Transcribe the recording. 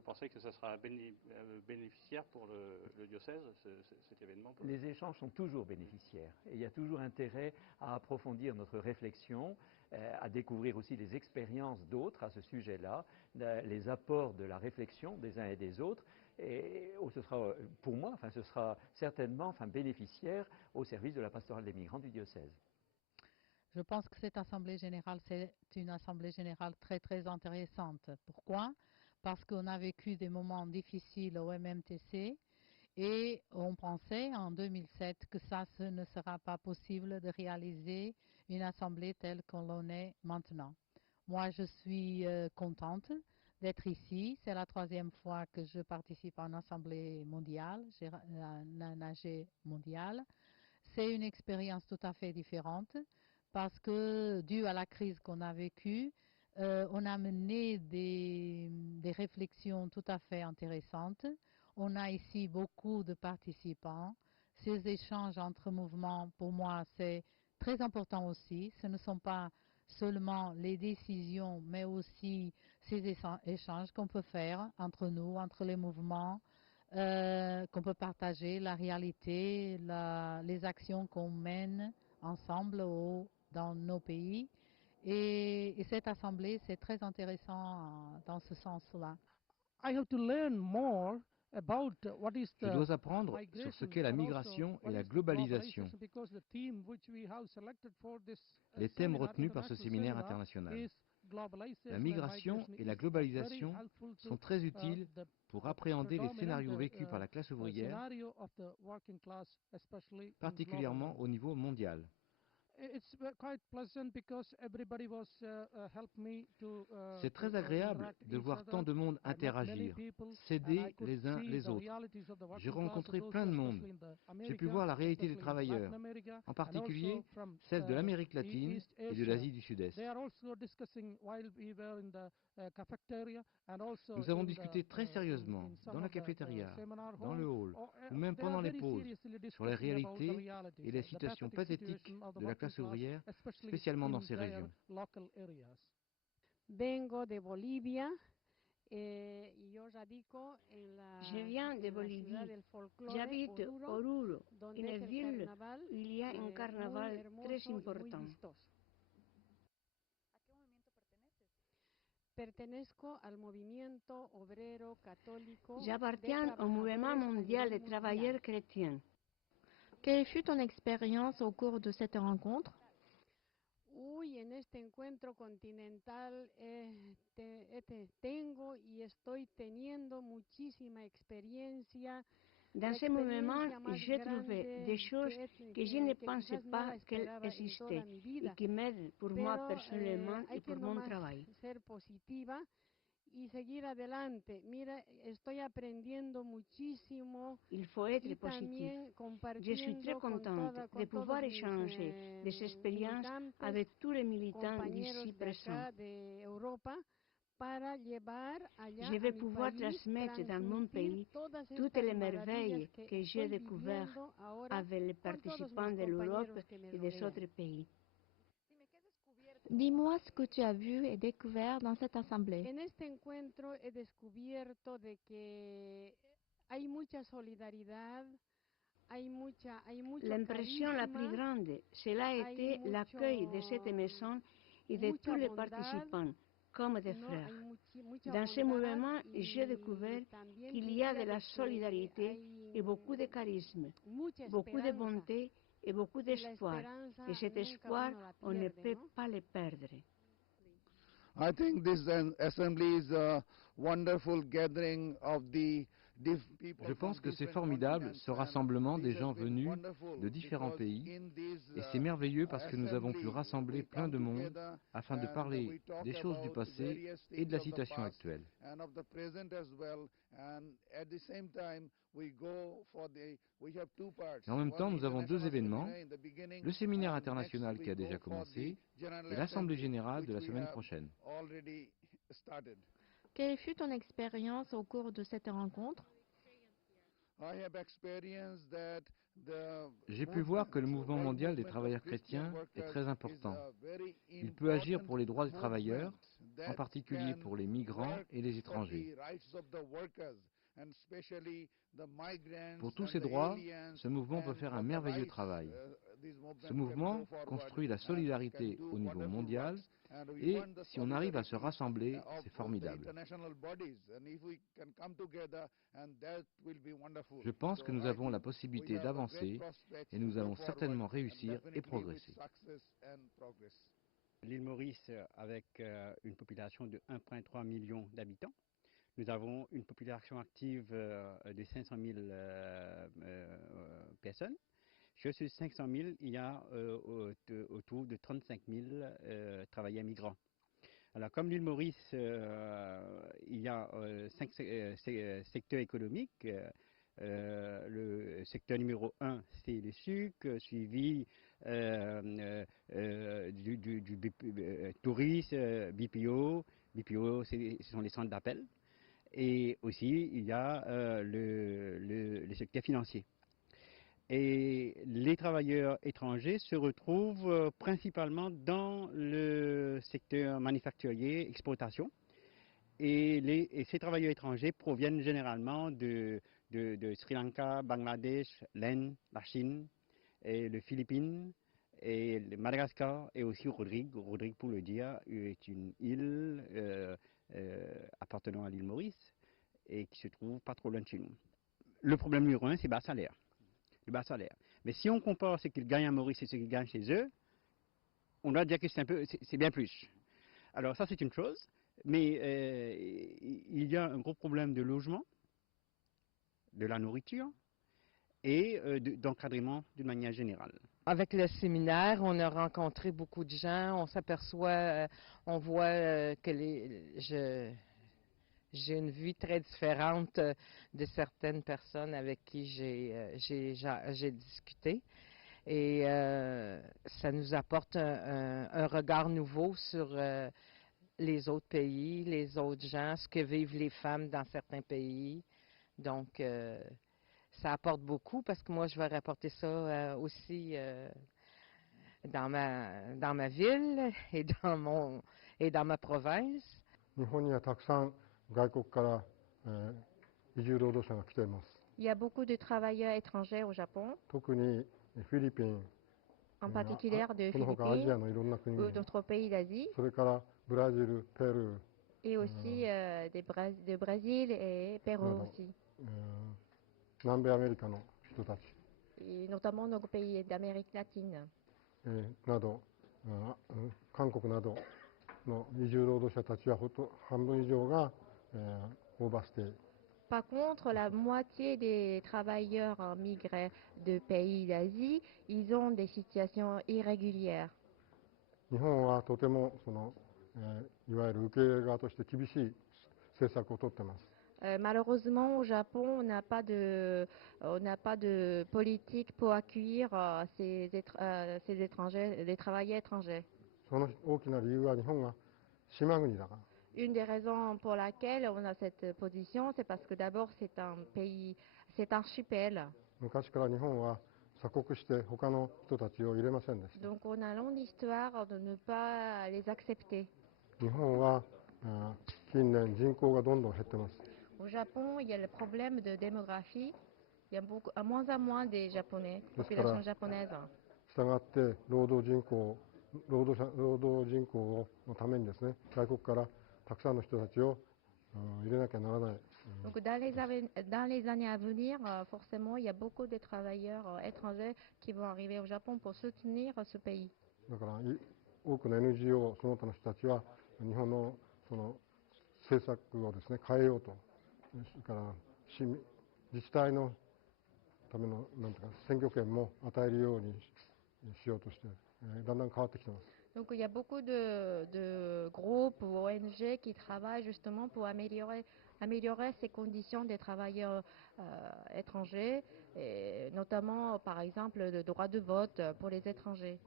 vous pensez que ça sera bénéficiaire pour le diocèse, cet événement? Les échanges sont toujours bénéficiaires et il y a toujours intérêt à approfondir notre réflexion, à découvrir aussi les expériences d'autres à ce sujet-là, les apports de la réflexion des uns et des autres. Et ce sera, pour moi, ce sera certainement bénéficiaire au service de la pastorale des migrants du diocèse. Je pense que cette Assemblée générale, c'est une Assemblée générale très, très intéressante. Pourquoi? Parce qu'on a vécu des moments difficiles au MMTC et on pensait en 2007 que ce ne sera pas possible de réaliser une Assemblée telle qu'on l'en est maintenant. Moi, je suis contente d'être ici. C'est la 3e fois que je participe à une Assemblée mondiale, un AG mondial. C'est une expérience tout à fait différente parce que, dû à la crise qu'on a vécue, on a mené des réflexions tout à fait intéressantes. On a ici beaucoup de participants. Ces échanges entre mouvements, pour moi, c'est très important aussi. Ce ne sont pas seulement les décisions, mais aussi ces échanges qu'on peut faire entre nous, entre les mouvements, qu'on peut partager, la réalité, les actions qu'on mène ensemble dans nos pays. Et cette assemblée, c'est très intéressant dans ce sens-là. Je dois apprendre sur ce qu'est la migration et la globalisation. Les thèmes retenus par ce séminaire international. La migration et la globalisation sont très utiles pour appréhender les scénarios vécus par la classe ouvrière, particulièrement au niveau mondial. C'est très agréable de voir tant de monde interagir, s'aider les uns les autres. J'ai rencontré plein de monde. J'ai pu voir la réalité des travailleurs, en particulier celle de l'Amérique latine et de l'Asie du Sud-Est. Nous avons discuté très sérieusement dans la cafétéria, dans le hall, ou même pendant les pauses, sur les réalités et les situations pathétiques de la classe ouvrière, spécialement dans ces régions. Vengo de Bolivia. Je viens de Bolivie. J'habite Oruro, une ville où il y a un carnaval très important. J'appartiens au mouvement mondial des travailleurs chrétiens. Quelle fut ton expérience au cours de cette rencontre? En este encuentro continental tengo y estoy teniendo muchísima experiencia. Dans ce mouvement, j'ai trouvé des choses que je ne pensais pas qu'elles existaient et qui m'aident pour moi personnellement et pour mon travail. Y seguir adelante. Mira, estoy aprendiendo muchísimo. Il faut être positif. Je suis très contente de pouvoir échanger des expériences avec tous les militants d'ici présents. Je vais pouvoir transmettre dans mon pays toutes les merveilles que j'ai découvertes avec les participants de l'Europe et des autres pays. Dis-moi ce que tu as vu et découvert dans cette assemblée. En este encuentro he descubierto de que hay mucha solidaridad, L'impression la plus grande, cela a été l'accueil de cette maison et de tous les participants, comme des frères. Dans ce mouvement, j'ai découvert qu'il y a de la solidarité et beaucoup de charisme, beaucoup de bonté et beaucoup d'espoir. Et cet espoir, on ne peut pas le perdre. I think this assembly is a wonderful gathering of the people. Je pense que c'est formidable, ce rassemblement des gens venus de différents pays, et c'est merveilleux parce que nous avons pu rassembler plein de monde afin de parler des choses du passé et de la situation actuelle. Et en même temps, nous avons deux événements, le séminaire international qui a déjà commencé et l'Assemblée générale de la semaine prochaine. Quelle fut ton expérience au cours de cette rencontre? J'ai pu voir que le mouvement mondial des travailleurs chrétiens est très important. Il peut agir pour les droits des travailleurs, en particulier pour les migrants et les étrangers. Pour tous ces droits, ce mouvement peut faire un merveilleux travail. Ce mouvement construit la solidarité au niveau mondial et si on arrive à se rassembler, c'est formidable. Je pense que nous avons la possibilité d'avancer et nous allons certainement réussir et progresser. L'île Maurice, avec une population de 1,3 million d'habitants, nous avons une population active de 500 000 personnes. Sur ces 500 000, il y a autour de 35 000 travailleurs migrants. Alors, comme l'île Maurice, il y a 5 secteurs économiques. Le secteur numéro 1, c'est le sucre, suivi du tourisme, BPO. BPO, ce sont les centres d'appel. Et aussi, il y a le secteur financier. Et les travailleurs étrangers se retrouvent principalement dans le secteur manufacturier, exportation. Et ces travailleurs étrangers proviennent généralement de Sri Lanka, Bangladesh, l'Inde, la Chine, et les Philippines, et le Madagascar, et aussi Rodrigue. Rodrigue, pour le dire, est une île appartenant à l'île Maurice et qui se trouve pas trop loin de chez nous. Le problème numéro 1, c'est le bas salaire. Mais si on compare ce qu'ils gagnent à Maurice et ce qu'ils gagnent chez eux, on doit dire que c'est bien plus. Alors ça, c'est une chose. Mais il y a un gros problème de logement, de la nourriture et d'encadrement d'une manière générale. Avec le séminaire, on a rencontré beaucoup de gens, on s'aperçoit, on voit que j'ai une vie très différente de certaines personnes avec qui j'ai discuté. Et ça nous apporte un regard nouveau sur les autres pays, les autres gens, ce que vivent les femmes dans certains pays. Donc, ça apporte beaucoup parce que moi, je vais rapporter ça aussi dans ma ville et dans ma province. 日本にはたくさん外国から移住労働者が来ています。Il y a beaucoup de travailleurs étrangers au Japon, 特にフィリピン、 en particulier de その他アジア Philippines のいろんな国 ou 々、 d'autres pays d'Asie, それからブラジル、ペルー、 et aussi de Brésil et Pérou Non, non. aussi, 南米アメリカの人たち、 et notamment nos pays d'Amérique latine. など、韓国などの移住労働者たちは半分以上がオーバーステイ。 Par contre, la moitié des travailleurs migrés de pays d'Asie, ils ont des situations irrégulières. 日本はとてもいわゆる受け入れ側として厳しい政策を取っています。 Malheureusement, au Japon, on n'a pas de politique pour accueillir ces étrangers, les travailleurs étrangers. その大きな理由は日本が島国だから。 Une des raisons pour laquelle on a cette position, c'est parce que d'abord c'est un pays, c'est un archipel. 昔から日本は鎖国して他の人たちを入れませんでした。 Donc on a longue histoire de ne pas les accepter. 日本は近年人口がどんどん減ってます。 Au Japon, il y a le problème de démographie. Il y a moins en moins des Japonais, population japonaise. したがって労働人口のためにですね、外国からたくさんの人たちを入れなきゃならない。 Donc dans les années à venir, forcément, il y a beaucoup de travailleurs étrangers qui vont arriver au Japon pour soutenir ce pays. だから多くの NGO その他の人たちは日本のその政策をですね変えようと、それから自治体のためのなんていうか選挙権も与えるようにしようとして、だんだん変わってきてます。 Donc il y a beaucoup de groupes ou ONG qui travaillent justement pour améliorer ces conditions des travailleurs étrangers, et notamment par exemple le droit de vote pour les étrangers.